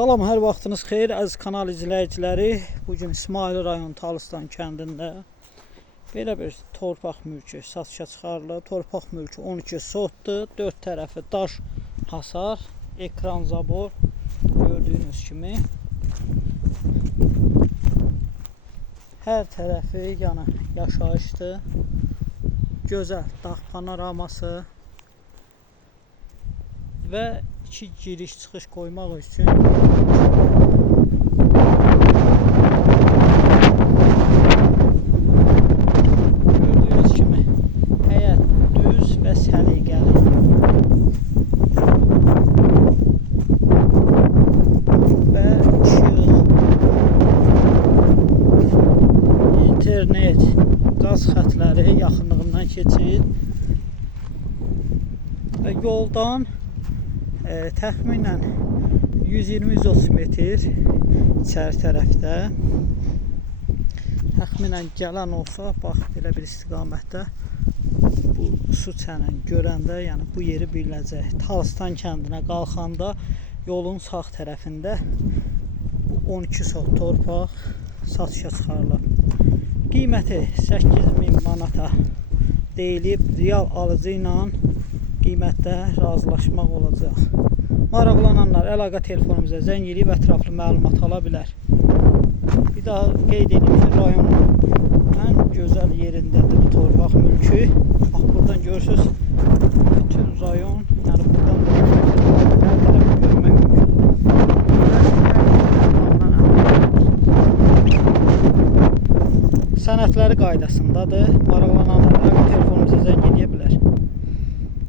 Salam, hər vaxtınız xeyir əziz kanal izləyiciləri. Bugün İsmail rayon Talıstan kəndində belə bir torpaq mülkü satışa çıxarılıb. Torpaq mülkü 12 sotdur. 4 tərəfi daş hasar, ekran zabor gördüyünüz kimi. Hər tərəfi yəni yaşayışdır. Gözəl dağ panoraması və iki giriş çıxış qoymaq üçün gördüyünüz kimi həyət düz və səliqəli. Və işıq, internet, qaz xətləri yaxınlığından keçir və yoldan təxminən 120-130 metr içəri tərəfdə təxminən gələn olsa, bax belə bir istiqamətdə bu su çənəni görəndə, yəni bu yeri biləcək. Talıstan kəndinə qalxanda yolun sağ tərəfində 12 sot torpaq satışa çıxarılıb. Qiyməti 8000 manata deyilib, real alıcı ilə qiymətdə razılaşmaq olacaq. Maraqlananlar əlaqə telefonumuza zəng edib ətraflı məlumat ala bilər. Bir daha qeyd edeyim ki, rayonun ən gözəl yerindədir bu torpaq mülkü. Bax, buradan görürsünüz bütün rayon, yəni buradan da hər tərəfi görmək mümkün. Sənədləri qaydasındadır. Maraqlananlar əlaqə telefonumuza zəng edib